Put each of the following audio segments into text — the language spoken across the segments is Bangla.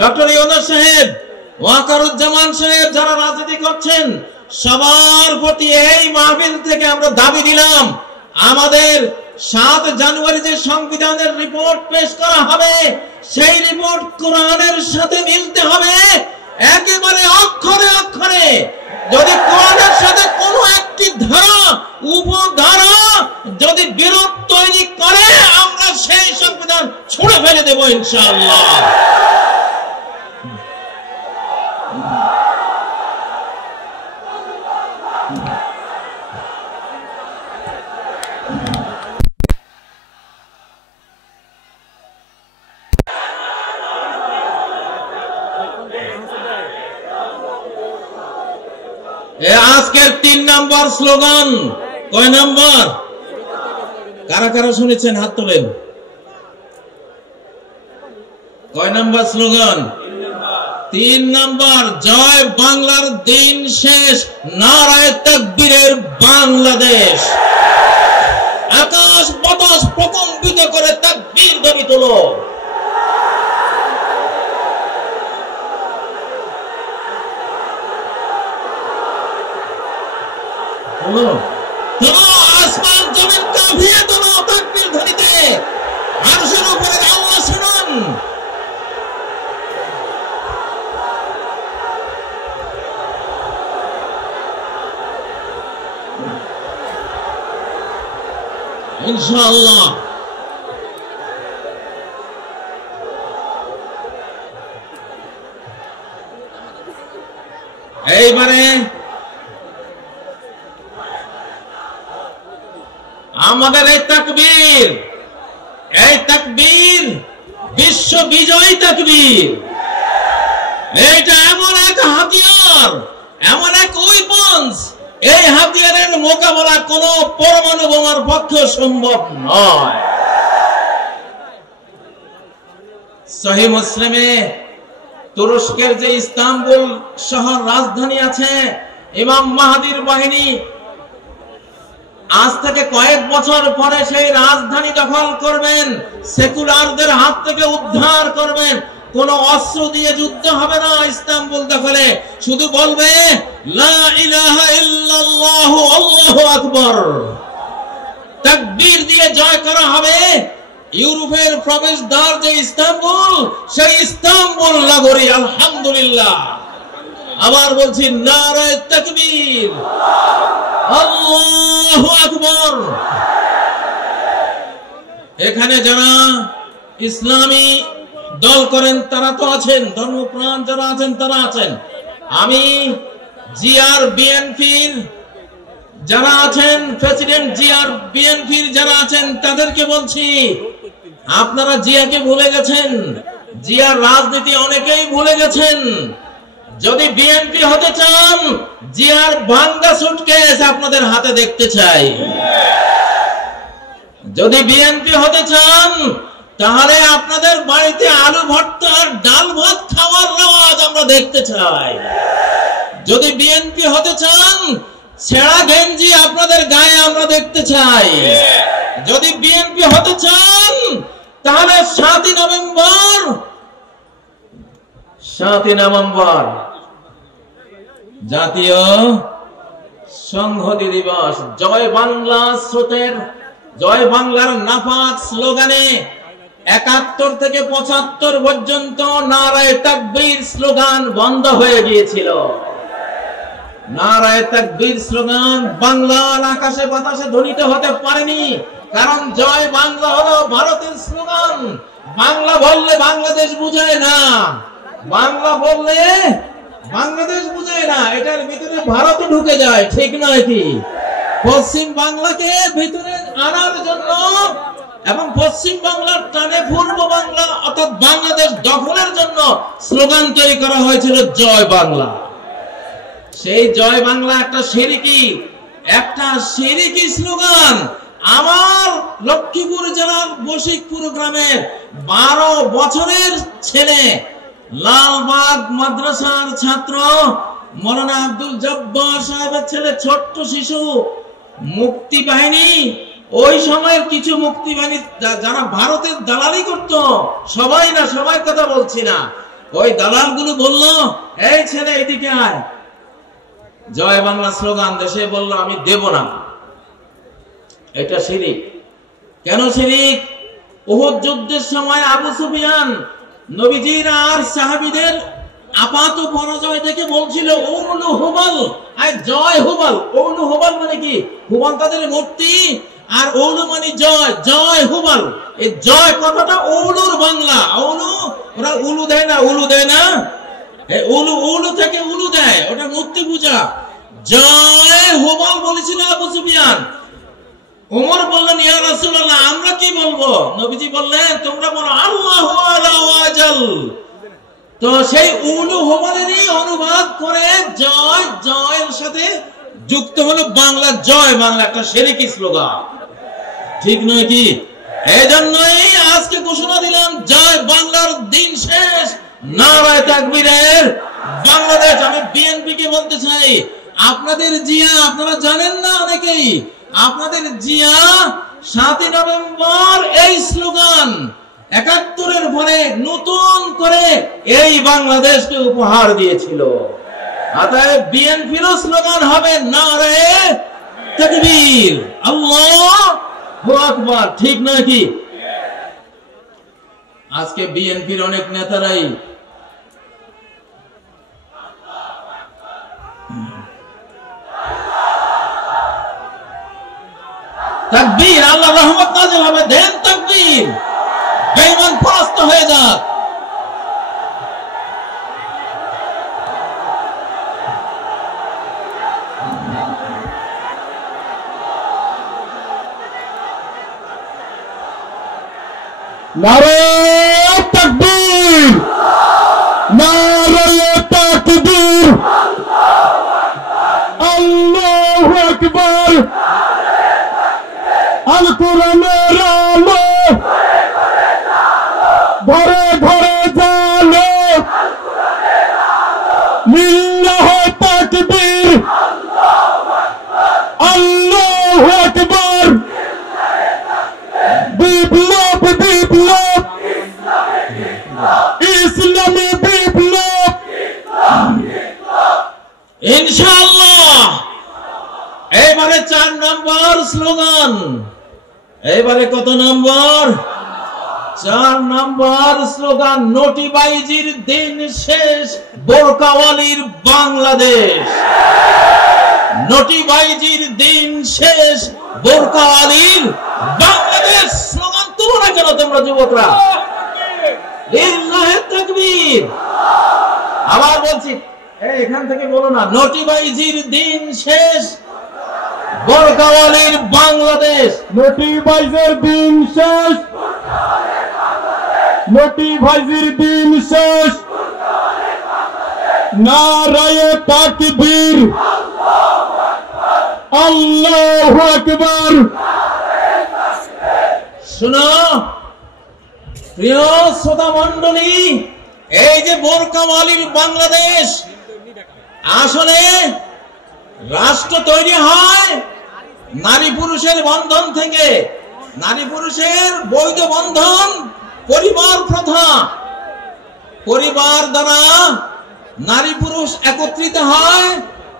ডক্টর ইউনূস সাহেব, ওয়াকারুজ্জামান সাহেব, যারা রাজনীতি করছেন সবার প্রতি এই মাহফিল থেকে আমরা দাবি দিলাম, আমাদের 7 জানুয়ারি যে সংবিধানের রিপোর্ট পেশ করা হবে সেই রিপোর্ট কোরআনের সাথে মিলতে হবে একেবারে অক্ষরে অক্ষরে। যদি কোরআনের সাথে কোনো একটি ধারা উপধারা যদি বিরোধ তৈরি করে আমরা সেই সংবিধান ছুঁড়ে ফেলে দেব ইনশাআল্লাহ। আজকের 3 নম্বর স্লোগান কয় নম্বর? কারা কারা শুনেছেন হাত তোলেন। কয় নম্বর স্লোগান? 3 নম্বর। জয় বাংলার দিন শেষ, নারায়ে তাকবীরের বাংলাদেশ। আকাশ বাতাস প্রকম্পিত করে তাকবীর দাবি তোলো। আসমান জমিন কাঁপিয়ে তোলো তাকবীর ধ্বনিতে। আরশের উপরে আল্লাহ শুনুন। ইনশাআল্লাহ এইবারে আমাদের এই তাকবীর বিশ্ব বিজয়ী তাকবীর। এটা এমন এক হাতিয়ার, এমন এক উইপন্স, এই হাতিয়ারের মোকাবেলা কোন পরমাণু বোমার পক্ষে সম্ভব নয়। সহিহ মুসলিমে তুরস্কের যে ইস্তাম্বুল শহর রাজধানী আছে, ইমাম মাহদির বাহিনী আজ থেকে কয়েক বছর পরে সেই রাজধানী দখল করবেন, সেকুলারদের হাত থেকে উদ্ধার করবেন। কোন অস্ত্র দিয়ে যুদ্ধ হবে না ইস্তাম্বুল দখলে, শুধু বলবে লা ইলাহা ইল্লাল্লাহু আল্লাহু আকবার, তাকবীর দিয়ে জয় করা হবে। ইউরোপের প্রবেশদ্বার যে ইস্তাম্বুল, সেই ইস্তাম্বুল নগরী আলহামদুলিল্লাহ। আবার বলছি নারায়ে তাকবীর, আল্লাহু আকবার। এখানে যারা ইসলামী দল করেন তারা তো আছেন, ধর্মপ্রাণ যারা আছেন তারা আছেন। আমি জিআর বিএনপির যারা আছেন, প্রেসিডেন্ট জিআর বিএনপির যারা আছেন তাদেরকে বলছি, আপনারা জিয়াকে ভুলে গেছেন, জিয়ার রাজনীতি অনেকেই ভুলে গেছেন। যদি বিএনপি হতে চান, জিয়ার ভাঙ্গা সুটকেস আপনাদের হাতে দেখতে চাই। যদি বিএনপি হতে চান, তাহলে আপনাদের বাড়িতে আলু ভর্তা আর ডাল ভাত খাওয়ার রেওয়াজ আমরা দেখতে চাই। যদি বিএনপি হতে চান, ছেঁড়া গেঞ্জি আপনাদের গায়ে আমরা দেখতে চাই। যদি বিএনপি হতে চান, তাহলে 7ই নভেম্বর জাতীয় সংহতি দিবস, জয় বাংলা স্রোতের, জয় বাংলার নাফাক স্লোগানে 71 থেকে 75 পর্যন্ত নারায়ে তাকবীর স্লোগান বন্ধ হয়ে গিয়েছিল। নারায়ে তাকবীর স্লোগান বাংলার আকাশে বাতাসে ধ্বনিত হতে পারেনি, কারণ জয় বাংলা হলো ভারতের স্লোগান। বাংলা বললে বাংলাদেশ বুঝায় না, বাংলা বললে বাংলাদেশ বুঝায় না, এটার ভিতরে ভারত ঢুকে যায়, ঠিক নয় কি? পশ্চিম বাংলাকে ভিতরে আনার জন্য এবং পশ্চিম বাংলার টানে পূর্ব বাংলা অর্থাৎ বাংলাদেশ দখলের জন্য স্লোগান তৈরি করা হয়েছিল জয় বাংলা। সেই জয় বাংলা একটা শিরকি স্লোগান। আমার লক্ষ্মীপুর জেলার বশিকপুর গ্রামের 12 বছরের ছেলে, লালবাগ মাদ্রাসার ছাত্র মৌলানা আব্দুল জব্বার সাহেবের ছেলে, ছোট্ট শিশু, মুক্তি বাহিনী, ওই সময়ের কিছু মুক্তি বাহিনী যারা ভারতের দালালি করত, সবাই না, সবার কথা বলছি না, ওই দালালগুলো বলল, এই ছেলে এদিকে আয়, জয় বাংলা স্লোগান দেশে বলল আমি দেব না। এটা শিরিক। কেন শিরিক? উহুদ যুদ্ধের সময় আবু সুফিয়ান নবীজির আর সাহাবীদের আপাত পরাজয় দেখে বলছিল ওলু হুবাল, আর জয় হুবাল। ওলু হুবাল মানে কি? হুবাল তাদের মূর্তি, আর ওলু মানে জয়, জয় হুবাল। এই জয় কথাটা ওলুর বাংলা। ওলু, ওরা উলু দেয় না, উলু দেয় না, উলু উলু থেকে উলু দেয়, ওটা মূর্তি পূজা। জয় হুবাল বলেছিল আবু সুফিয়ান। ওমর বললেন, ইয়া রাসূলুল্লাহ আমরা কি বলবো? নবীজি বললেন, তোমরা বলো আল্লাহু আলা ওয়াজাল। তো সেই উলু হুবালেরই অনুবাদ করে জয়, জয়ের সাথে যুক্ত হলো বাংলা জয় বাংলা, একটা শিরকি স্লোগান। ঠিক নয় কি? এই জন্যই আজকে ঘোষণা দিলাম, জয় বাংলার দিন শেষ, নারায়ে তাকবীরের বাংলাদেশ। আমি বিএনপি কে বলতে চাই, আপনাদের জিয়া আপনারা জানেন না অনেকেই, আপনাদের জিয়া 7 নভেম্বর এই স্লোগান 71-এর পরে নতুন করে এই বাংলাদেশকে উপহার দিয়েছিল। অতএব বিএনপির স্লোগান হবে নারায়ে তাকবীর, আল্লাহু আকবার। ঠিক নয় কি? আজকে বিএনপির অনেক নেতারাই তাকবীর, আল্লাহ রহমত নাযিল হবে, দেন তাকবীর, বেঈমান পরাস্ত হয়ে যাক। নারায়ে তাকবীর, নারায়ে তাকবীর, আল্লাহু আকবার। আল কোরআনের আলো ঘরে ঘরে জালো, লিল্লাহি তাকবীর, আল্লাহু আকবার। বিপ্লব বিপ্লব, ইসলামী বিপ্লব, ইনশাআল্লাহ। এবারে 4 নম্বর স্লোগান। এবারে কত নম্বর? 4 নম্বর স্লোগান, নোটিবাইজির দিন শেষ, বোরকাওয়ালির বাংলাদেশ। নোটিবাইজির দিন শেষ, বোরকাওয়ালির বাংলাদেশ। স্লোগান তুলো না কেন তোমরা যুবকরা? লিল্লাহি তাকবীর। আবার বলছি, এখান থেকে বলো না, নোটিবাইজির দিন শেষ, বোরকাওয়ালির বাংলাদেশ। নোটিবাইজের দিন শেষ, নোটিবাইজির দিন শেষ, নারায়ে তাকবীর, আল্লাহু আকবার। শুনো প্রিয় শ্রোতা মণ্ডলী, এই যে বোরকাওয়ালির বাংলাদেশ, আসলে রাষ্ট্র তৈরি হয় নারী পুরুষের বন্ধন থেকে। নারী পুরুষের বৈধ বন্ধন পরিবার প্রথা। পরিবার দ্বারা নারী পুরুষ একত্রিত হয়,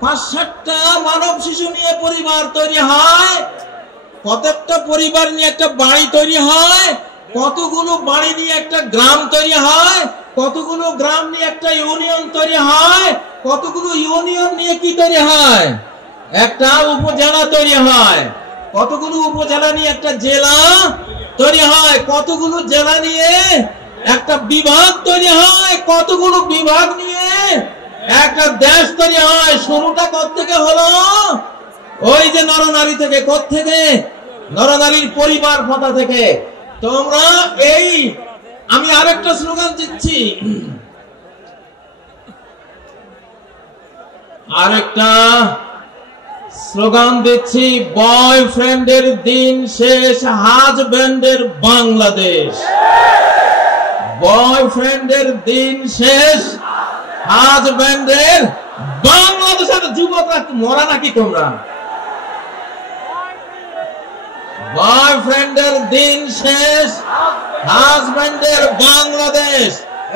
5-7টা মানব শিশু নিয়ে পরিবার তৈরি হয়। প্রত্যেকটা পরিবার নিয়ে একটা বাড়ি তৈরি হয়, কতগুলো বাড়ি নিয়ে একটা গ্রাম তৈরি হয়, কতগুলো গ্রাম নিয়ে একটা ইউনিয়ন তৈরি হয়, কতগুলো ইউনিয়ন নিয়ে কি তৈরি হয়? একটা উপজেলা তৈরি হয়, কতগুলো উপজেলা নিয়ে একটা জেলা তৈরি হয়, কতগুলো জেলা নিয়ে একটা বিভাগ তৈরি হয়, কতগুলো বিভাগ নিয়ে একটা দেশ তৈরি হয়। শুরুটা কোত্থেকে হলো? ওই যে নরনারী থেকে। কোত্থেকে? নরনারীর পরিবার প্রথা থেকে। তোমরা এই, আমি আরেকটা স্লোগান দিচ্ছি, আরেকটা স্লোগান দিচ্ছি, বয়ফ্রেন্ডের দিন শেষ, হাজব্যান্ডের বাংলাদেশ। বয়ফ্রেন্ডের দিন শেষ, হাজব্যান্ডের বাংলাদেশের। যুবকরা মরা নাকি তোমরা? বয়ফ্রেন্ডের দিন শেষ, হাজব্যান্ডের বাংলাদেশ।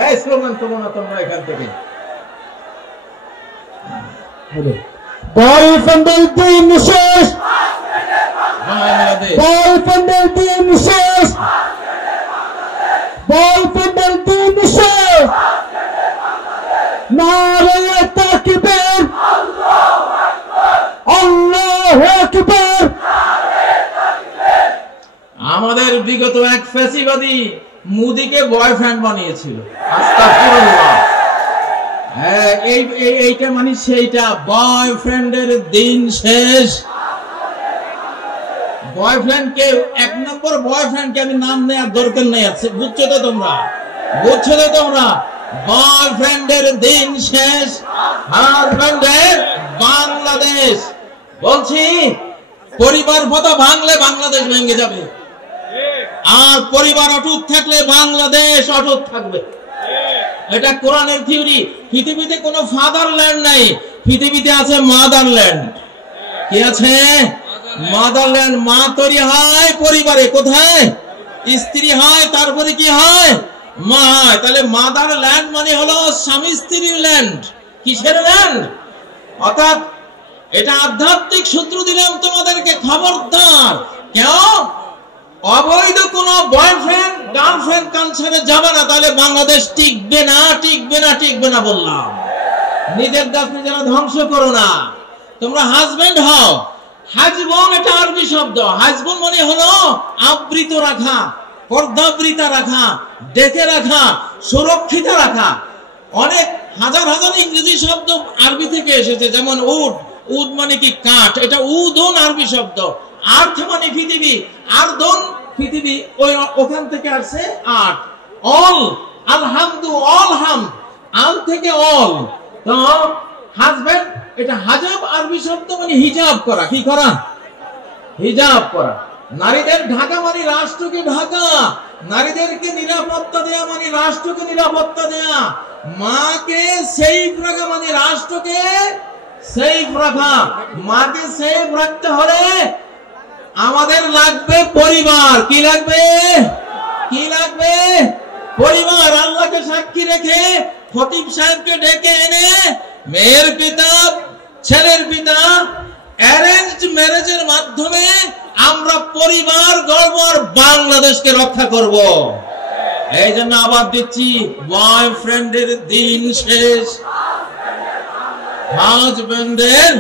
এই স্লোগান করো না তোমরা এখান থেকে। বয়ফ্রেন্ডের দিন শেষ, বাংলাদেশ বয়ফ্রেন্ডের দিন শেষ, বয়ফ্রেন্ডের দিন শেষ। নারায়ে তাকবীর, আল্লাহু আকবার। আমাদের বিগত এক ফ্যাসিবাদী মোদিকে বয়ফ্রেন্ড বানিয়েছিল। আস্তাগফিরুল্লাহ। হ্যাঁ, এইটা মানে সেইটা, বয়ফ্রেন্ডের দিন শেষ। বয়ফ্রেন্ডকে, এক নম্বর বয়ফ্রেন্ডকে আমি নাম নেওয়ার দরকার নেই আছে, বুঝছো তো তোমরা? বুঝছো তো তোমরা? বয়ফ্রেন্ডের দিন শেষ, হাজব্যান্ডের বাংলাদেশ। বলছি, পরিবার কথা ভাঙলে বাংলাদেশ ভেঙে যাবে, আর পরিবার অটুট থাকলে বাংলাদেশ অটুট থাকবে। এটা কোরআনের থিওরি। পৃথিবীতে কোনো ফাদারল্যান্ড নাই, পৃথিবীতে আছে মাদারল্যান্ড। কি আছে? মাদারল্যান্ড। মা তৈরি হয় পরিবারে, কোথায়? স্ত্রী হয়, তারপরে কি হয়? মা হয়। তাহলে মাদারল্যান্ড মানে হলো স্বামী স্ত্রীর ল্যান্ড। কিসের ল্যান্ড? অর্থাৎ এটা আধ্যাত্মিক সূত্র দিলাম তোমাদেরকে, খবরদার কেউ অবৈধ কোন বয়ফ্রেন্ড গার্লফ্রেন্ড কালচারে যাবে না, তাহলে বাংলাদেশ টিকবে না, টিকবে না, টিকবে না বললাম। নিজের দেশ নিজেরা ধ্বংস করো না। তোমরা হাজবেন্ড হও। হাজবন এটা আরবি শব্দ। হাজবন মানে হলো আবৃত রাখা, পর্দাবৃতা রাখা, ডেকে রাখা, সুরক্ষিত রাখা। অনেক হাজার হাজার ইংরেজি শব্দ আরবি থেকে এসেছে, যেমন উড। উড মানে কি? কাঠ। এটা উদন আরবি শব্দ। আর্থ মানে পৃথিবী, আর্দন পৃথিবী, ওখান থেকে আসছে আর্থ। অল, আলহামদু, অল হাম, আল থেকে অল। তো হাজবেন্ড এটা হাজাব আরবি শব্দ, মানে হিজাব করা। কি করা? হিজাব করা। নারীদের ঢাকা মানে রাষ্ট্রকে ঢাকা, নারীদেরকে নিরাপত্তা দেয়া মানে রাষ্ট্রকে নিরাপত্তা দেয়া। মাকে সেফ রাখা মানে রাষ্ট্রকে সেফ রাখা। মাকে সেফ রাখতে হলে আমাদের লাগবে পরিবার। কি লাগবে? কি লাগবে? পরিবার। আল্লাহকে সাক্ষী রেখে খতিব সাহেবকে ডেকে এনে মেয়ের পিতা, ছেলের পিতা, অ্যারেঞ্জড ম্যারেজের মাধ্যমে আমরা পরিবার গড়ব, আর বাংলাদেশকে রক্ষা করব। এই জন্য আবার দিচ্ছি, বয়ফ্রেন্ডের দিন শেষ, হাজবেন্ডের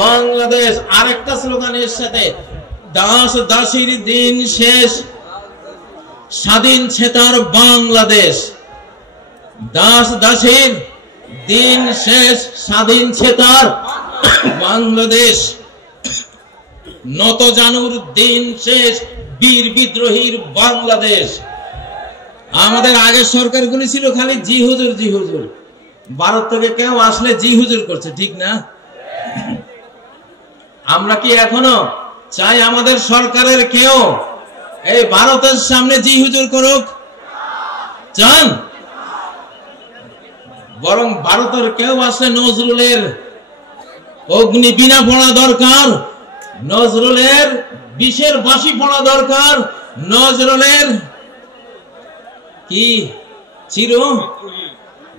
বাংলাদেশ। আরেকটা স্লোগানের সাথে, দাস দাসীর দিন শেষ, স্বাধীন চেতার বাংলাদেশ। দাস দাসীর দিন শেষ, স্বাধীন চেতার বাংলাদেশ। নত জানুর দিন শেষ, বীর বিদ্রোহীর বাংলাদেশ। আমাদের আগের সরকারগুলি ছিল খালি জি হুজুর, জি হুজুর। ভারত থেকে কেউ আসলে জি হুজুর করছে, ঠিক না? আমরা কি এখনো চাই আমাদের সরকারের কেউ এই ভারতের সামনে জি হুজুর করুক? চান? বরং ভারতের কেউ আসলে নজরুলের অগ্নি বীণা পড়া দরকার, নজরুলের বিষের বাঁশি পড়া দরকার, নজরুলের কি চির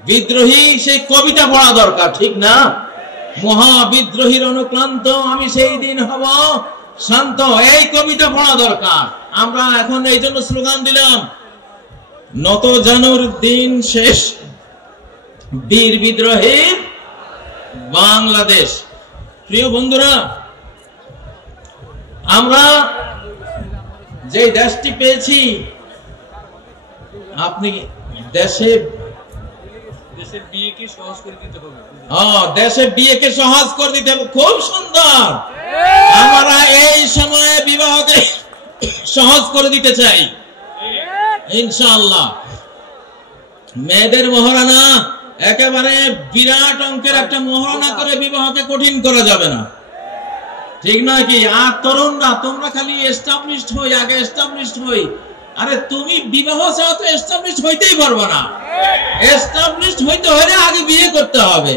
বিদ্রোহী সেই কবিতা পড়া দরকার, ঠিক না? মহাবিদ্রোহীর অনুক্লান্ত আমি সেই দিন হব শান্ত, এই কবিতা পড়া দরকার। আমরা এখন এই জন্য স্লোগান দিলাম, নত জানুর দিন শেষ, বীর বিদ্রোহীর বাংলাদেশ। প্রিয় বন্ধুরা, আমরা যে দেশটি পেয়েছি, আপনি দেশে বিয়েকে সহজ করে দিতে হবে। দেশে বিয়েকে সহজ করে দিতে হবে, খুব সুন্দর। আমরা এই সময়ে বিবাহকে সহজ করে দিতে চাই ইনশাআল্লাহ। মেয়েদের মহারানা একেবারে বিরাট অঙ্কের একটা মহারানা করে বিবাহকে কঠিন করা যাবে না, ঠিক নয় কি? আর তরুণরা তোমরা খালি এস্টাবলিশড হই, আগে এস্টাবলিশড হই। আরে তুমি বিবাহ ছাড়া তো এস্টাবলিশড হইতেই পারবে না। এস্টাবলিশড হইতে হলে আগে বিয়ে করতে হবে।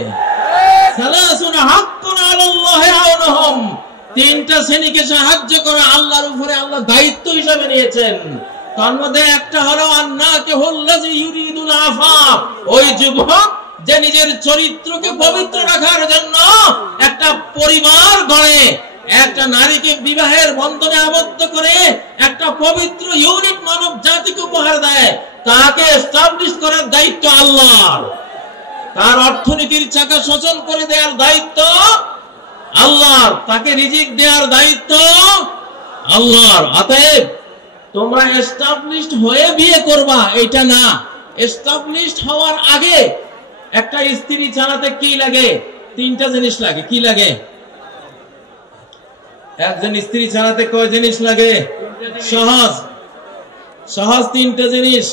সালাসুন হাক্কুন আলাল্লাহি আউনহুম, তিনটা শ্রেণীকে সাহায্য করা আল্লাহর উপরে আল্লাহ দায়িত্ব হিসাবে নিয়েছেন। তার মধ্যে একটা হলো আন্নাকিহুল্লাযী ইউরিদুল আফাফ, ওই যুবক যে নিজের চরিত্রকে পবিত্র রাখার জন্য একটা পরিবার গড়ে, একটা নারীকে বিবাহের বন্ধনে আবদ্ধ করে একটা পবিত্র ইউনিট মানব জাতিকে উপহার দেয়, তাকে এস্টাবলিশ করার দায়িত্ব আল্লাহর। তার অর্থনীতির চাকা সচল করে দেওয়ার দায়িত্ব আল্লাহর, তাকে রিজিক দেওয়ার দায়িত্ব আল্লাহর। অতএব তোমরা এস্টাবলিশড হয়ে বিয়ে করবা এটা না, এস্টাবলিশড হওয়ার আগে একটা স্ত্রী চালাতে কি লাগে? তিনটা জিনিস লাগে। কি লাগে? একজন স্ত্রী চালাতে কয় জিনিস লাগে? সহজ সহজ তিনটা জিনিস।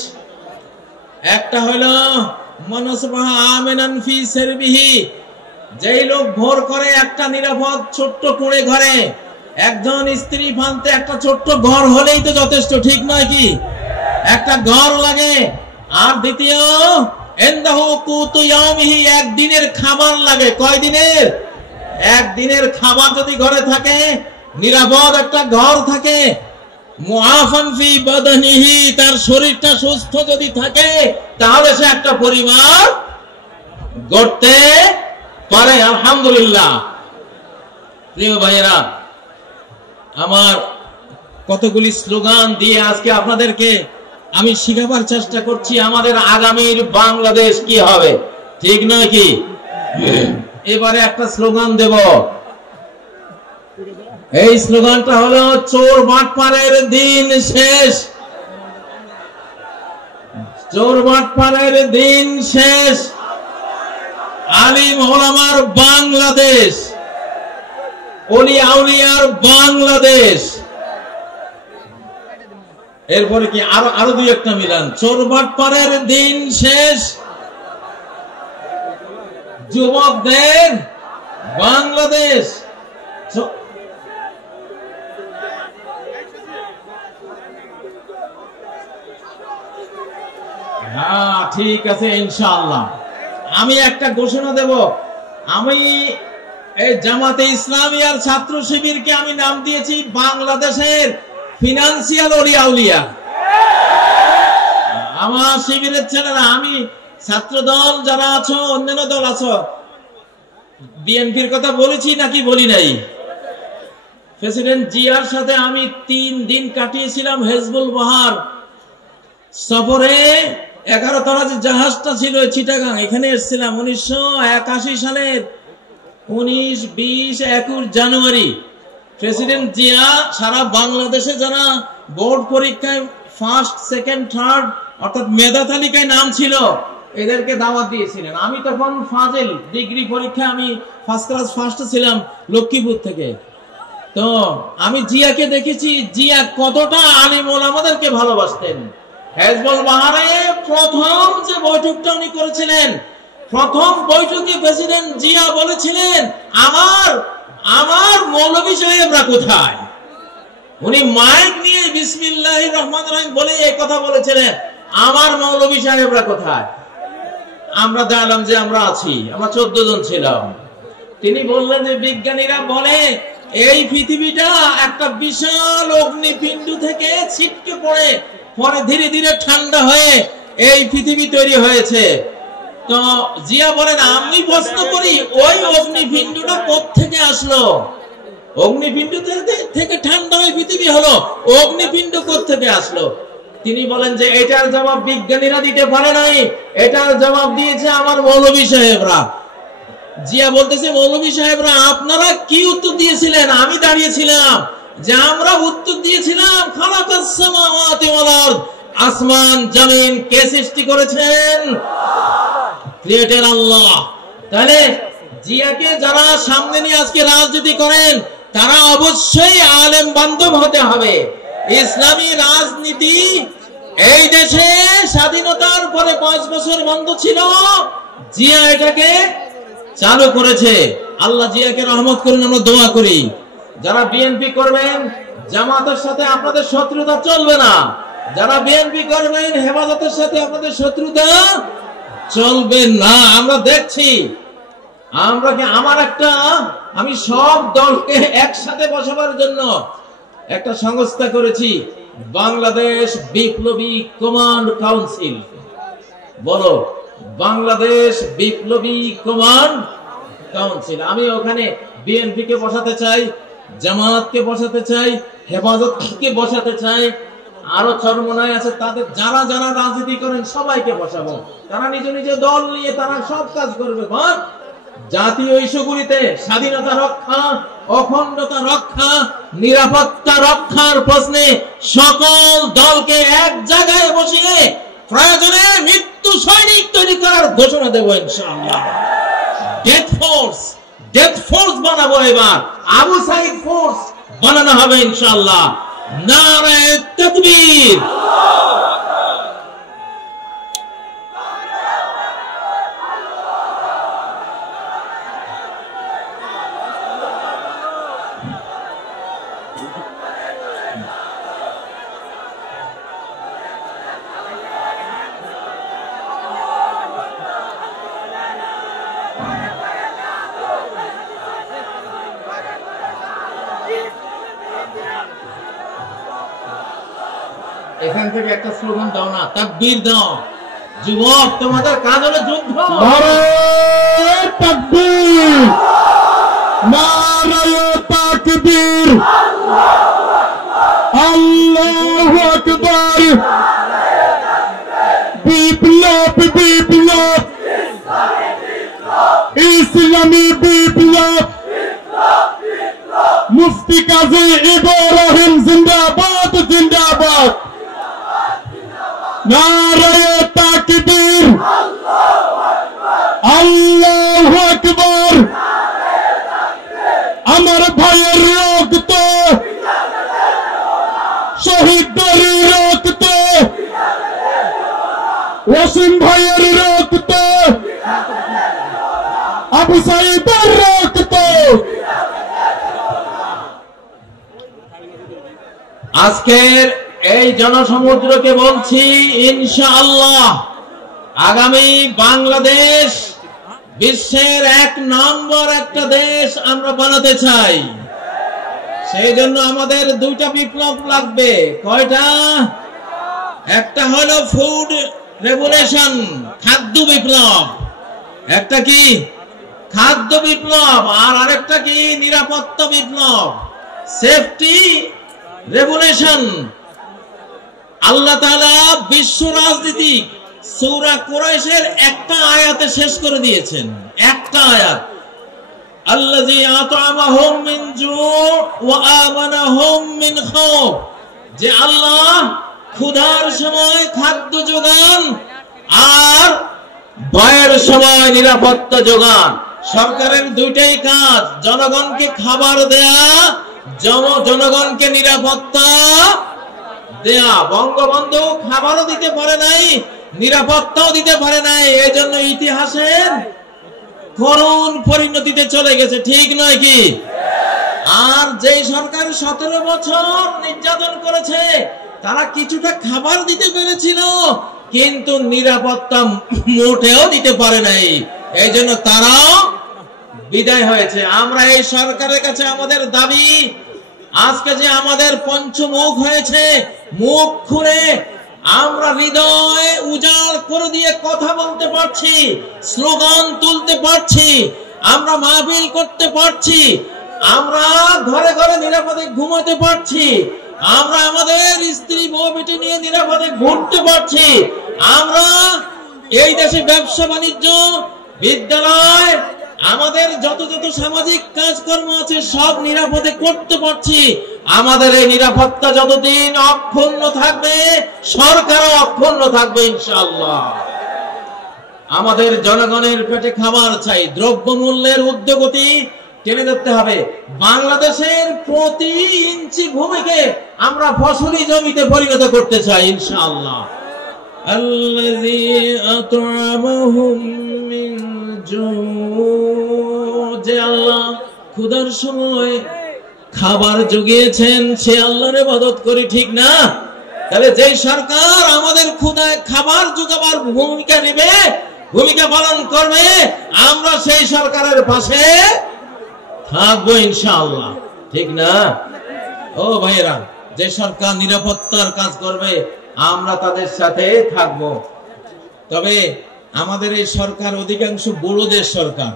একটা হলো মনসবাহা আমিনান ফি সিরবিহি, যেই লোক ভোর করে একটা নিরাপদ ছোট্ট কুঁড়ে ঘরে, একজন স্ত্রী ফানতে একটা ছোট্ট ঘর হলেই তো যথেষ্ট, ঠিক নয় কি? একটা ঘর লাগে। আর দ্বিতীয় ইনদাহু কুতু ইয়াউমিহি, একদিনের খাবার লাগে। কয় দিনের? একদিনের খাবার যদি ঘরে থাকে, নিরাপদ একটা ঘর থাকে, মুআফান ফি বাদানিহি, তার শরীরটা সুস্থ যদি থাকে, তাহলে সে একটা পরিবার গড়তে পারে। আলহামদুলিল্লাহ। প্রিয় ভাইয়েরা আমার, কতগুলি স্লোগান দিয়ে আজকে আপনাদেরকে আমি শিখাবার চেষ্টা করছি আমাদের আগামীর বাংলাদেশ কি হবে, ঠিক নয় কি? এবারে একটা স্লোগান দেব। এই স্লোগানটা হলো চোর বাটপারের দিন শেষ। চোর বাটপারের দিন শেষ, আলিম ওলামার বাংলাদেশ, ওলি আউলিয়ার বাংলাদেশ। এরপরে কি আরো দুই একটা মিলান। চোর বাটপারের দিন শেষ, যুবকদের বাংলাদেশ। হ্যাঁ ঠিক আছে, ইনশাআল্লাহ। আমি একটা ঘোষণা দেব। আমি এই জামাতে ইসলামী আর ছাত্র শিবিরকে আমি নাম দিয়েছি বাংলাদেশের ফিনান্সিয়াল ওলি আউলিয়া। আমার শিবিরের ছেলেরা, আমি ছাত্র দল যারা আছো, অন্যান্য দল আছো, বিএনপির কথা বলেছি নাকি বলি নাই? প্রেসিডেন্ট জিয়ার সাথে আমি 3 দিন কাটিয়েছিলাম হেজবুল বাহার সফরে। 11 তলা যে জাহাজটা ছিল চিটাগাং, এখানে এসেছিলাম 1981 সালের 19, 20, 21 জানুয়ারি। প্রেসিডেন্ট জিয়া সারা বাংলাদেশে যারা বোর্ড পরীক্ষায় ফার্স্ট, সেকেন্ড, থার্ড অর্থাৎ মেধা তালিকায় নাম ছিল, এদেরকে দাওয়াত দিয়েছিলেন। আমি তখন ফাজিল ডিগ্রি পরীক্ষা, আমি ফার্স্ট ক্লাস ফার্স্টে ছিলাম লক্ষ্মীপুর থেকে। তো আমি জিয়াকে দেখেছি, জিয়া কতটা আলিম ওলামাদেরকে ভালোবাসতেন। হেজবুল বাহারে প্রথম যে বৈঠকটা উনি করেছিলেন, প্রথম বৈঠকে প্রেসিডেন্ট জিয়া বলেছিলেন, আমার মৌলভী সাহেবরা কোথায়? উনি মাইক নিয়ে বিসমিল্লাহির রহমানির রহিম বলে এই কথা বলেছিলেন, আমার মৌলভী সাহেবরা কোথায়? আমরা জানলাম যে আমরা আছি, আমরা 14 জন ছিলাম। তিনি বললেন যে বিজ্ঞানীরা বলে এই পৃথিবীটা একটা বিশাল অগ্নিপিণ্ড থেকে ছিটকে পড়ে পরে ধীরে ধীরে ঠান্ডা হয়ে এই পৃথিবী তৈরি হয়েছে। তো জিয়া বলেন, আমি প্রশ্ন করি ওই অগ্নিপিণ্ডটা কোত্থেকে আসলো? অগ্নিপিণ্ড থেকে ঠান্ডা হয়ে পৃথিবী হলো, অগ্নিপিণ্ড কোত্থেকে আসলো? তিনি বলেন যে এটার জবাব বিজ্ঞানীরা দিতে পারে নাই, এটার জবাব দিয়েছে আমার মৌলভী সাহেবরা। জিয়া বলতেছে, মৌলভী সাহেবরা আপনারা কি উত্তর দিয়েছিলেন? আমি দাঁড়িয়েছিলাম যে আমরা উত্তর দিয়েছিলাম খালাকাস সামাওয়াতি ওয়াল আরদ, আসমান জমিন কে সৃষ্টি করেছেন? ক্রিয়েটর আল্লাহ। তাহলে জিয়াকে যারা সামনে নিয়ে আজকে রাজনীতি করেন, তারা অবশ্যই আলেম বান্ধব হতে হবে। ইসলামী রাজনীতি এই দেশে স্বাধীনতার পরে 5 বছর বন্ধ ছিল, জিয়া এটাকে চালু করেছে। আল্লাহ জিয়াকে রহমত করুন, আমরা দোয়া করি। যারা বিএনপি করবেন, জামাতের সাথে আপনাদের শত্রুতা চলবে না। যারা বিএনপি করবেন, হেফাজতের সাথে আপনাদের শত্রুতা চলবে না। আমরা দেখছি, আমি সব দলকে একসাথে বসাবার জন্য একটা সংস্থা করেছি। বাংলাদেশ বিপ্লবী কমান্ড কাউন্সিল। বলো, বাংলাদেশ বিপ্লবী কমান্ড কাউন্সিল। আমি ওখানে বিএনপি কে বসাতে চাই, জামাতকে বসাতে চাই, হেফাজতকে বসাতে চাই, আরো চরমনায় আছে তাদের, যারা যারা রাজনীতি করেন সবাইকে বসাবো। তারা নিজ নিজ দল নিয়ে তারা সব কাজ করবে। জাতীয় ইস্যুগুলিতে স্বাধীনতা রক্ষা, অখণ্ডতা রক্ষা, নিরাপত্তা রক্ষার প্রশ্নে সকল দলকে এক জায়গায় বসিয়ে প্রয়োজনে মৃত্যু সৈনিক তৈরি করার ঘোষণা দেব ইনশাআল্লাহ। ডেথ ফোর্স বানাবো, এবার আবু সাইদ ফোর্স বানানো হবে ইনশাআল্লাহ। নারে তাকবীর। এখান থেকে একটা স্লোগান দাও না, তাকবীর দাও। যুবক, তোমাদের কাজ হলো যুদ্ধ। নারে তাকবীর, নারে তাকবীর, আল্লাহু আকবার। বিপ্লব বিপ্লব, ইসলামী বিপ্লব, মুফতি কাজী ইব্রাহিম জিন্দাবাদ জিন্দাবাদ। নারে তাকবীর, আল্লাহু আকবার। আমার ভাইয়ের রক্ত, শহীদদের রক্ত, ওয়াসিম ভাইয়ের রক্ত, আবু সাইদের রক্ত। আজকের এই জনসমুদ্রকে বলছি, ইনশাআল্লাহ আগামী বাংলাদেশ বিশ্বের 1 নম্বর একটা দেশ আমরা বানাতে চাই। সেই জন্য আমাদের 2টা বিপ্লব লাগবে। কয়টা? একটা হলো ফুড রেভলিউশন, খাদ্য বিপ্লব। একটা কি? খাদ্য বিপ্লব। আর আরেকটা কি? নিরাপত্তা বিপ্লব, সেফটি রেভলিউশন। আল্লাহ তাআলা বিশ্ব রাজনীতি সূরা কুরাইশের একটা আয়াতে শেষ করে দিয়েছেন। একটা আয়াত, আল্লাযী আত'আমাহুম মিন জু' ওয়া আমানাহুম মিন খাউফ, যে আল্লাহ ক্ষুধার সময় খাদ্য যোগান আর ভয়ের সময় নিরাপত্তা যোগান। সরকারের 2টাই কাজ, জনগণকে খাবার দেয়া, জনগণকে নিরাপত্তা দেয়া। বঙ্গবন্ধু খাবারও দিতে পারে নাই, নিরাপত্তাও দিতে পারে নাই, এজন্য ইতিহাসের করুণ পরিণতিতে চলে গেছে। ঠিক নয় কি? আর যে সরকার 17 বছর নির্যাতন করেছে, তারা কিছুটা খাবার দিতে পেরেছিল, কিন্তু নিরাপত্তা মোটেও দিতে পারে নাই, এই জন্য তারাও বিদায় হয়েছে। আমরা এই সরকারের কাছে আমাদের দাবি, আজকে যে আমাদের পঞ্চমুখ হয়েছে, মুখ খুলে আমরা হৃদয় উজাড় করে দিয়ে কথা বলতে পারছি, স্লোগান তুলতে পারছি, আমরা মাহফিল করতে পারছি, আমরা ঘরে ঘরে নিরাপদে ঘুমাতে পারছি, আমরা আমাদের স্ত্রী বউ বেটি নিয়ে নিরাপদে ঘুরতে পারছি, আমরা এই দেশে ব্যবসা বাণিজ্য, বিদ্যালয়, আমাদের যত যত সামাজিক কাজকর্ম আছে সব নিরাপদে করতে পারছি। আমাদের এই নিরাপত্তা যতদিন অক্ষুণ্ণ থাকবে, সরকারও অক্ষুণ্ণ থাকবে ইনশাআল্লাহ। আমাদের জনগণের পেটে খাবার চাই, দ্রব্যমূল্যের ঊর্ধ্বগতি টেনে ধরতে হবে। বাংলাদেশের প্রতি ইঞ্চি ভূমিকে আমরা ফসলি জমিতে পরিণত করতে চাই ইনশাআল্লাহ। আল্লাযী আত'আমাহুম মিন জু', যে আল্লাহ ক্ষুধার সময় খাবার জুগিয়েছেন, সে আল্লাহর ইবাদত করি, ঠিক না? তাহলে যে সরকার আমাদের ক্ষুধায় খাবার জোগাবার ভূমিকা নেবে, ভূমিকা পালন করবে, আমরা সেই সরকারের পাশে থাকবো ইনশাআল্লাহ, ঠিক না? ও ভাইয়েরা, যে সরকার নিরাপত্তার কাজ করবে আমরা তাদের সাথে থাকব। তবে আমাদের এই সরকার অধিকাংশ বড়দের সরকার,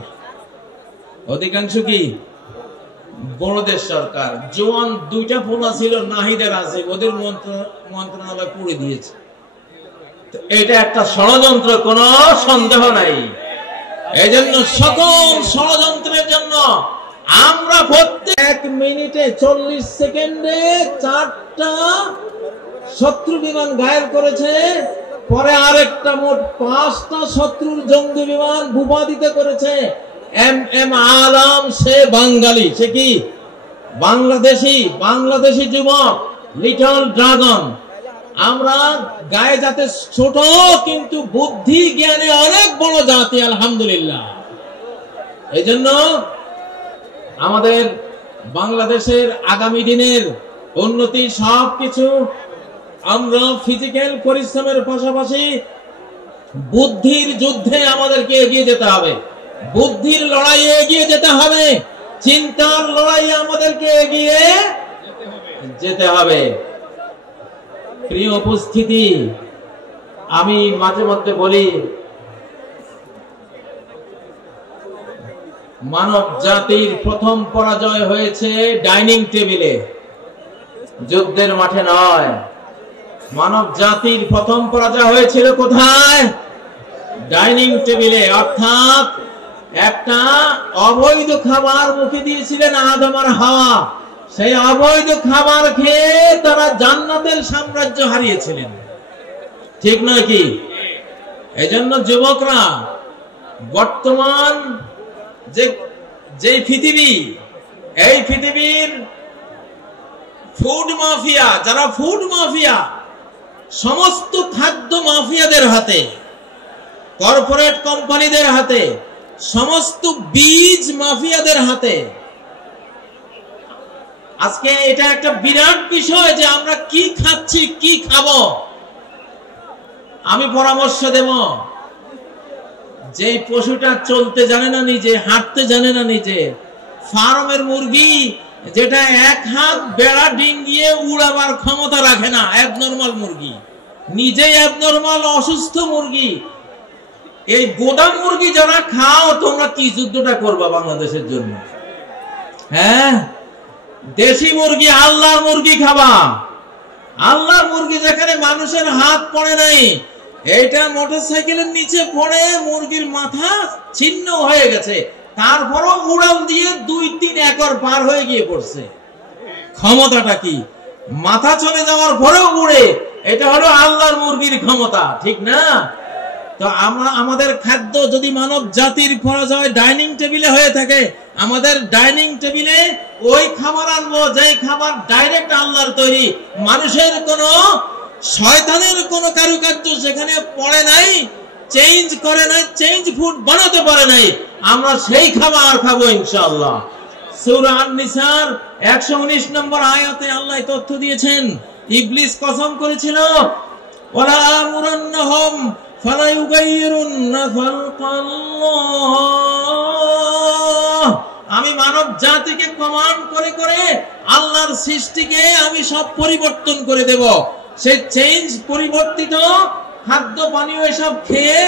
অধিকাংশ কি বড়দের সরকার। জোয়ান দুইটা পোলা ছিল নাহিদের আছে, ওদের মন্ত্রণালয় পুড়ে দিয়েছে। এটা একটা ষড়যন্ত্র, কোনো সন্দেহ নাই। এই জন্য সকল ষড়যন্ত্রের জন্য আমরা প্রত্যেক মিনিটে 40 সেকেন্ডে 4টা শত্রু বিমান ঘায়েল করেছে, পরে আরেকটা মোট 5টা শত্রুর জঙ্গি বিমান ভূপাতিত করেছে। এম আলম, সে বাঙালি, সে কি বাংলাদেশি যুবক, লিটল ড্রাগন। আমরা গায়ে যাতে ছোট কিন্তু বুদ্ধি জ্ঞানে অনেক বড় জাতি, আলহামদুলিল্লাহ। এই জন্য আমাদের বাংলাদেশের আগামী দিনের উন্নতি সবকিছু আমরা ফিজিক্যাল পরিশ্রমের পাশাপাশি বুদ্ধির যুদ্ধে আমাদেরকে এগিয়ে যেতে হবে, বুদ্ধির লড়াইয়ে এগিয়ে যেতে হবে, চিন্তার লড়াইয়ে আমাদেরকে এগিয়ে যেতে হবে। প্রিয় উপস্থিতি, আমি মাঝে মধ্যে বলি মানব জাতির প্রথম পরাজয় হয়েছে ডাইনিং টেবিলে, যুদ্ধের মাঠে নয়। মানব জাতির প্রথম পরাজয় হয়েছিল কোথায়? ডাইনিং টেবিলে। অর্থাৎ একটা অবৈধ খাবার মুখে দিয়েছিলেন আদম আর হাওয়া, সেই অবৈধ খাবার খেয়ে তারা জান্নাতের সাম্রাজ্য হারিয়েছিলেন, ঠিক নয় কি? এজন্য যুবকরা, বর্তমান যে পৃথিবী, এই পৃথিবীর ফুড মাফিয়া, যারা ফুড মাফিয়া, সমস্ত খাদ্য মাফিয়াদের হাতে, কর্পোরেট কোম্পানিদের হাতে, সমস্ত বীজ মাফিয়াদের হাতে। আজকে এটা একটা বিরাট বিষয় যে আমরা কি খাচ্ছি, কি খাবো। আমি পরামর্শ দেব, যে পশুটা চলতে জানে না নিজে, হাঁটতে জানে না নিজে, ফার্মের মুরগি যেটা এক হাত বেড়া ডিঙ্গিয়ে উড়াবার ক্ষমতা রাখে না, অ্যাবনর্মাল মুরগি, নিজেই অ্যাবনর্মাল অসুস্থ মুরগি, এই গোদা মুরগি যারা খাও, তোমরা কি যুদ্ধটা করবা বাংলাদেশের জন্য? হ্যাঁ, দেশি মুরগি, আল্লাহর মুরগি খাবা। আল্লাহর মুরগি যেখানে মানুষের হাত পড়ে নাই, এইটা মোটরসাইকেলের নিচে পড়ে মুরগির মাথা ছিন্ন হয়ে গেছে, তারপরও উড়াল দিয়ে 2-3 একর পার হয়ে গিয়ে পড়ছে। ক্ষমতাটা কি? মাথা চলে যাওয়ার পরেও উড়ে। এটা হলো আল্লাহর মুরগির ক্ষমতা, ঠিক না? তো আমাদের খাদ্য যদি মানব জাতির পরাজয় ডাইনিং টেবিলে হয়ে থাকে, আমাদের ডাইনিং টেবিলে ওই খাবার আনবো যে খাবার ডাইরেক্ট আল্লাহর তৈরি, মানুষের কোন শয়তানের কোন কারুকার্য সেখানে পড়ে নাই, চেঞ্জ করে নাই, চেঞ্জ ফুড বানাতে পারে নাই, আমরা সেই খাবার খাবো ইনশাআল্লাহ। সূরা আন-নিসার 119 নম্বর আয়াতে আল্লাহ তথ্য দিয়েছেন। ইবলিস কসম করেছিল, ওয়ালা আমুরান্নাহুম ফালা ইউগাইয়িরুন্না খালকাল্লাহ, আমি মানব জাতিকে কমান্ড করে করে আল্লাহর সৃষ্টিকে আমি সব পরিবর্তন করে দেব। সেই চেঞ্জ, পরিবর্তিত খাদ্য পানীয় এসব খেয়ে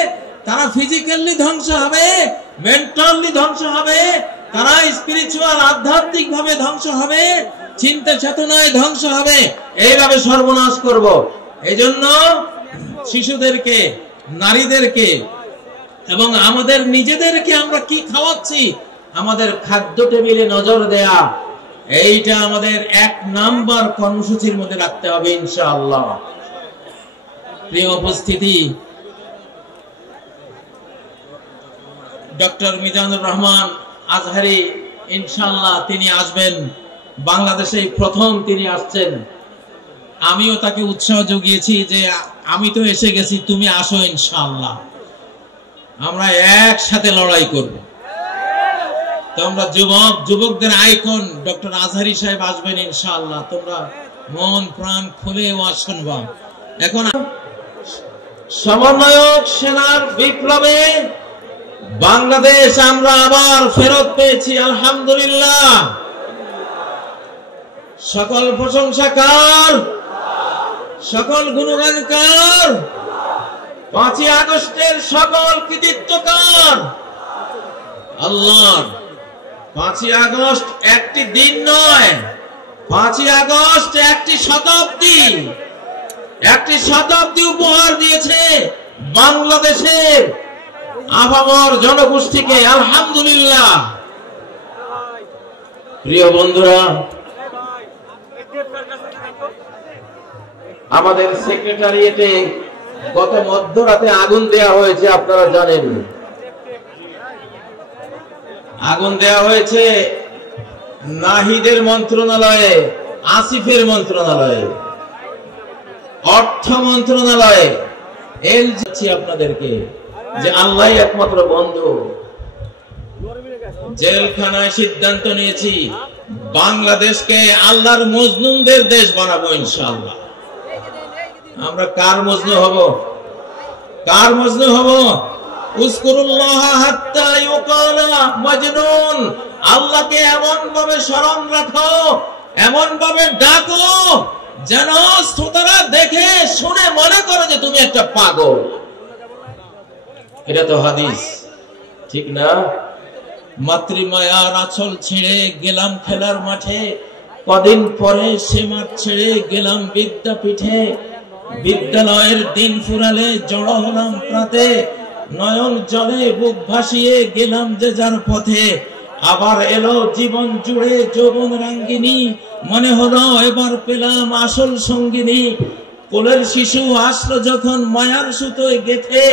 তারা ফিজিক্যালি ধ্বংস হবে, মেন্টালি ধ্বংস হবে, তারা স্পিরিচুয়াল, আধ্যাত্মিক ভাবে ধ্বংস হবে, চিন্তা চেতনায় ধ্বংস হবে। এইভাবে সর্বনাশ করব। এজন্য শিশুদেরকে, নারীদেরকে এবং আমাদের নিজেদেরকে আমরা কি খাওয়াচ্ছি, আমাদের খাদ্য টেবিলে নজর দেয়া, এইটা আমাদের 1 নাম্বার কর্মসূচির মধ্যে রাখতে হবে ইনশাআল্লাহ। প্রিয় উপস্থিতি, ডক্টর মিজানুর রহমান আজহারি ইনশাআল্লাহ তিনি আসবেন, বাংলাদেশে প্রথম তিনি আসছেন। আমিও তাকে উৎসাহ জুগিয়েছি যে আমি তো এসে গেছি, তুমি আসো ইনশাআল্লাহ, আমরা একসাথে লড়াই করব। তোমরা যুবকদের আইকন ডক্টর আজহারি সাহেব আসবেন ইনশাআল্লাহ, তোমরা মন প্রাণ খুলে ওয়াজ শুনবা। এখন সমন্বয়ক সেনার বিপ্লবে বাংলাদেশ আমরা আবার ফেরত পেয়েছি, আলহামদুলিল্লাহ। সকল প্রশংসা কার, সকল গুণগান কার, 5ই আগস্টের সকল কৃতিত্ব কার, আল্লাহর। 5ই আগস্ট একটি দিন নয়, 5ই আগস্ট একটি শতাব্দী উপহার দিয়েছে বাংলাদেশের আপামর জনগোষ্ঠীকে। আলহামদুলিল্লাহ। প্রিয় বন্ধুরা, আমাদের সেক্রেটারিয়েটে গত মধ্যরাতে আগুন দেয়া হয়েছে, আপনারা জানেন। আগুন দেয়া হয়েছে নাহিদের মন্ত্রণালয়ে, আসিফের মন্ত্রণালয়ে, অর্থ মন্ত্রণালয়ে। আপনাদেরকে যে আল্লাহ একমাত্র বন্ধু। জেলখানায় সিদ্ধান্ত নিয়েছি বাংলাদেশকে আল্লাহর মজনুনদের দেশ বানাবো ইনশাআল্লাহ। আমরা কার মজনু হব? কার মজনু হব? উযকুরুল্লাহ হাত্তা ইউকালা মাজনুন। আল্লাহকে এমন ভাবে স্মরণ রাখো, এমন ভাবে ডাকো যেন শ্রোতারা দেখে শুনে মনে করে যে তুমি একটা পাগল। এটা তো হাদিস, ঠিক না? মাতৃমায়ার আঁচল ছেড়ে গেলাম খেলার মাঠে, কদিন পরে সে মাঠ ছেড়ে গেলাম বিদ্যাপীঠে। বিদ্যালয়ের দিন ফুরালে জড়ো হলাম প্রাতে, নয়ন জলে বুক ভাসিয়ে গেলাম যে যার পথে। আবার এলো জীবন জুড়ে যৌবন রাঙ্গিনী, মনে হলো এবার পেলাম আসল সঙ্গিনী। কোলের শিশু আসলো যখন মায়ার সুতোয় গেথে,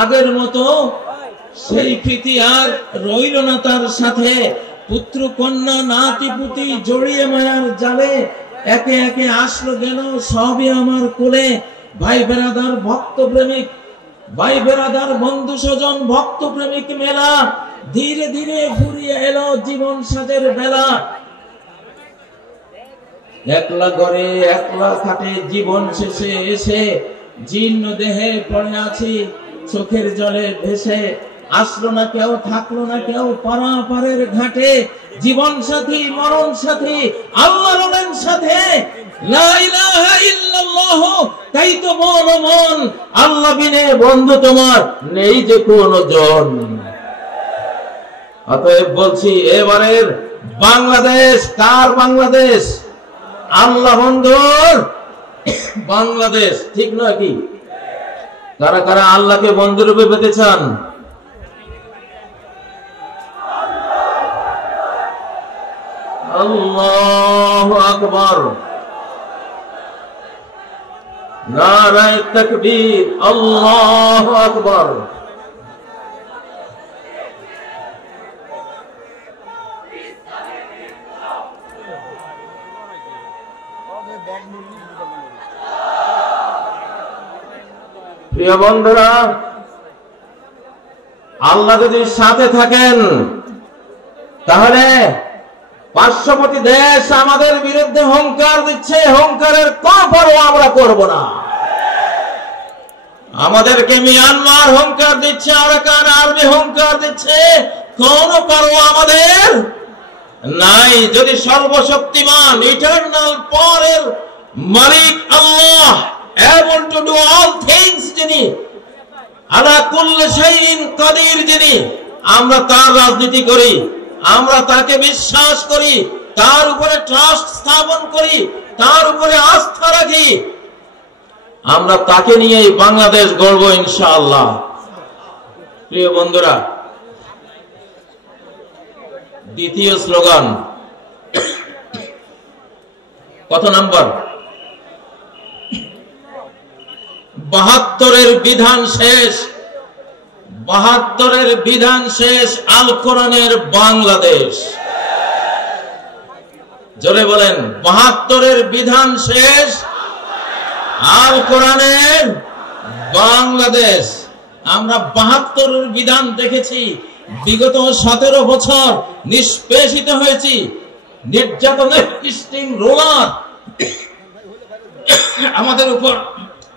আগের মতো সেই প্রীতি আর রইল না তার সাথে। পুত্র কন্যা নাতি পুতি জড়িয়ে মায়ার জালে, একে একে আসলো গেল সবই আমার কোলে। ভাই বেরাদার ভক্ত প্রেমিক, ভাই বেরাদার বন্ধু স্বজন ভক্ত প্রেমিক মেলা, ধীরে ধীরে ঘুরিয়ে এলো জীবন সাজের বেলা। একলা ঘরে একলা খাটে জীবন শেষে এসে, জীর্ণ দেহে পড়ে আছি চোখের জলে ভেসে। আসলো না কেউ, থাকলো না কেউ পারাপারের ঘাটে। জীবন সাথী মরণ সাথী আল্লাহ রবেন সাথে। লা ইলাহা ইল্লাল্লাহ, তাই তো বলো মন, আল্লাহ বিনে বন্ধু তোমার নেই যে কোনো জন। অতএব বলছি, এবারের বাংলাদেশ কার বাংলাদেশ? আল্লাহ বন্ধুর বাংলাদেশ, ঠিক নয় কি? কারা কারা আল্লাহকে বন্ধু রূপে পেতে চান? আল্লাহু আকবার, নারায়ে তাকবীর, আল্লাহু আকবার। প্রিয় বন্ধুরা, আল্লাহ যদি সাথে থাকেন তাহলে পার্শ্ববর্তী দেশ আমাদের বিরুদ্ধে হুঙ্কার দিচ্ছে, হুঙ্কারের কোনো পরোয়া আমরা করব না। আমাদেরকে মিয়ানমার হুঙ্কার দিচ্ছে, আরাকান আর্মি হুঙ্কার দিচ্ছে, কোন পরোয়া আমাদের নাই। যদি সর্বশক্তিমান ইটারনাল পাওয়ারের মালিক আল্লাহ, able to do all things যিনি, আলা কুল্লি শাইইন কাদির যিনি, আমরা তার রাজনীতি করি, আমরা তাকে বিশ্বাস করি, তার উপরে ট্রাস্ট স্থাপন করি, তার উপরে আস্থা রাখি। আমরা তাকে নিয়েই বাংলাদেশ গড়ব ইনশাআল্লাহ। প্রিয় বন্ধুরা, দ্বিতীয় স্লোগান কত নম্বর? 72-এর বিধান শেষ, 72-এর বিধান শেষ, আল কোরআনের বাংলাদেশ। জোরে বলেন, 72-এর বিধান শেষ, আল কোরআনের বাংলাদেশ। আমরা 72-এর বিধান দেখেছি, বিগত 17 বছর নিষ্পেষিত হয়েছি, নির্যাতনের স্টিং রোলার আমাদের উপর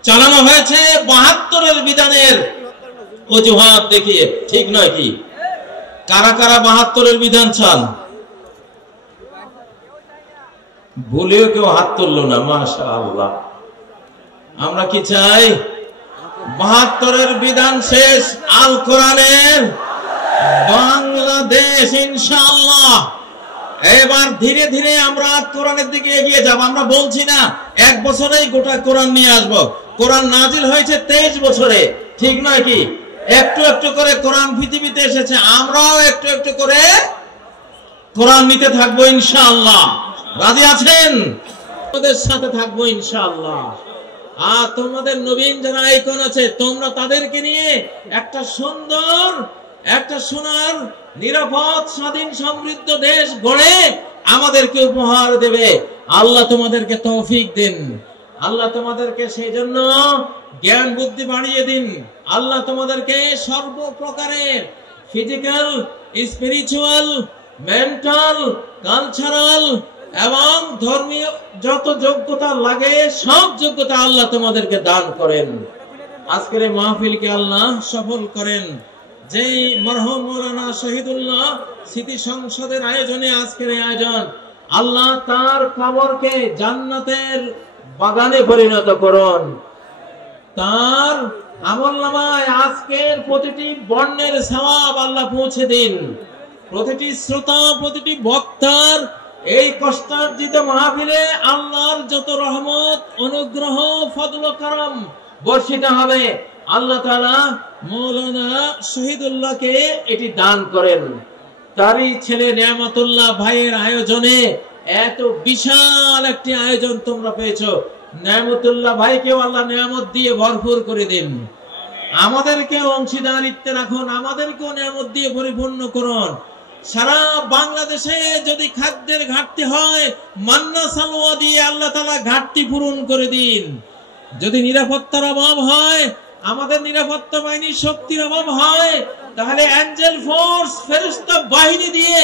চালানো হয়েছে 72-এর বিধানের অজুহাত দেখিয়ে, ঠিক নয় কি? কারা কারা 72-এর বিধান চান? ভুলেও কেউ হাত তুললো না, মাশাআল্লাহ। আমরা কি চাই? ৭২-এর বিধান শেষ, আল কোরআনের বাংলাদেশ ইনশাআল্লাহ। এবার ধীরে ধীরে আমরা কোরআনের দিকে এগিয়ে যাব। আমরা বলছি না 1 বছরেই গোটা কোরআন নিয়ে আসব। কোরআন নাজিল হয়েছে 23 বছরে, ঠিক নয় কি? একটু একটু করে কোরআন পৃথিবীতে এসেছে, আমরাও একটু একটু করে কোরআন নিতে থাকবো ইনশাআল্লাহ। রাজি আছেন? তোমাদের সাথে থাকবো ইনশাআল্লাহ। আর তোমাদের নবীন যারা আইকন আছে, তোমরা তাদেরকে নিয়ে একটা সুন্দর, একটা সোনার নিরাপদ স্বাধীন সমৃদ্ধ দেশ গড়ে আমাদেরকে উপহার দেবে। আল্লাহ তোমাদেরকে তৌফিক দিন, আল্লাহ তোমাদেরকে সেই জন্য জ্ঞান বুদ্ধি বাড়িয়ে দিন। আল্লাহ তোমাদেরকে সর্বপ্রকারের ফিজিক্যাল, স্পিরিচুয়াল, মেন্টাল, কালচারাল এবং ধর্মীয় যত যোগ্যতা লাগে সব যোগ্যতা আল্লাহ তোমাদেরকে দান করেন। আজকের এই মাহফিলকে আল্লাহ সফল করেন। যেই মরহুম মাওলানা শহীদুল্লাহ স্মৃতি সংসদের আয়োজনে আজকের এই আয়োজন, আল্লাহ তার কবরকে জান্নাতের বাগানে পরিণত করুন। তার আমলনামায় আজকের প্রতিটি বর্ণের সওয়াব আল্লাহ পৌঁছে দিন। প্রতিটি শ্রোতা, প্রতিটি বক্তার এই কষ্টার্জিত মাহফিলে আল্লাহর যত রহমত, অনুগ্রহ, ফজল ও করম বর্ষিত হবে, আল্লাহ তাআলা মাওলানা শহীদুল্লাহকে এটি দান করেন। তারই ছেলে নিয়ামতুল্লাহ ভাইয়ের আয়োজনে এত বিশাল একটি আয়োজন তোমরা পেয়েছো। নিয়ামতুল্লাহ ভাইকেও আল্লাহ নিয়ামত দিয়ে ভরপুর করে দিন। আমাদেরকেও অংশীদারিত্বে রাখুন, আমাদেরকেও নিয়ামত দিয়ে পরিপূর্ণ করুন। সারা বাংলাদেশে যদি খাদ্যের ঘাটতি হয়, মান্না সালোয়া দিয়ে আল্লাহ তাআলা ঘাটতি পূরণ করে দিন। যদি নিরাপত্তার অভাব হয়, আমাদের নিরাপত্তা বাহিনীর শক্তির অভাব হয়, তাহলে অ্যাঞ্জেল ফোর্স, ফেরেশতা বাহিনী দিয়ে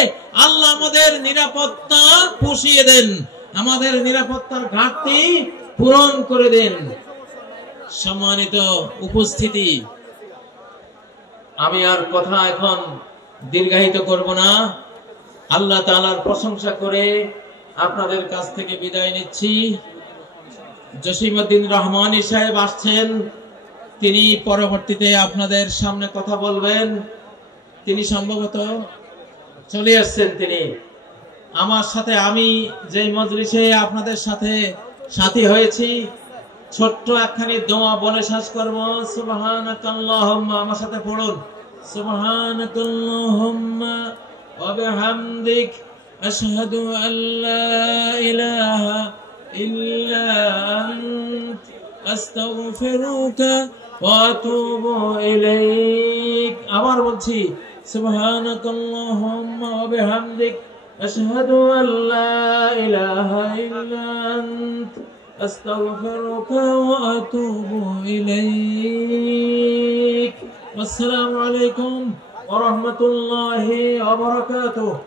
আল্লাহ আমাদের নিরাপত্তা পুষিয়ে দেন, আমাদের নিরাপত্তার ঘাটতি পূরণ করে দেন। সম্মানিত উপস্থিতি, আমি আর কথা এখন দীর্ঘায়িত করব না। আল্লাহ তাআলার প্রশংসা করে আপনাদের কাছ থেকে বিদায় নিচ্ছি। জসিমউদ্দিন রহমানী সাহেব আসছেন, তিনি পরবর্তীতে আপনাদের সামনে কথা বলবেন। তিনি সম্ভবত চলে আসছেন। তিনি আমার সাথে, আমি যেই মজলিসে আপনাদের সাথে সাথী হয়েছি, ছোট্ট একখানি দোয়া বলে শেষ করবো। সুবহানাকাল্লাহুম্মা, আমার সাথে পড়ুন, সুবহানাকাল্লাহুম্মা ওয়া বিহামদিক আশহাদু আল্লা ইলাহা ইল্লা আনত আস্তাগফিরুকা ওয়া আতুবু ইলাইক। আবার বলছি, সুবহানাকাল্লাহুম্মা ওয়া বিহামদিক আশহাদু আল্লা ইলাহা ইল্লা আনত আস্তাগফিরুকা ওয়া আতুবু ইলাইক। আসসালামু আলাইকুম ওয়া রাহমাতুল্লাহি ওয়া বারাকাতুহু।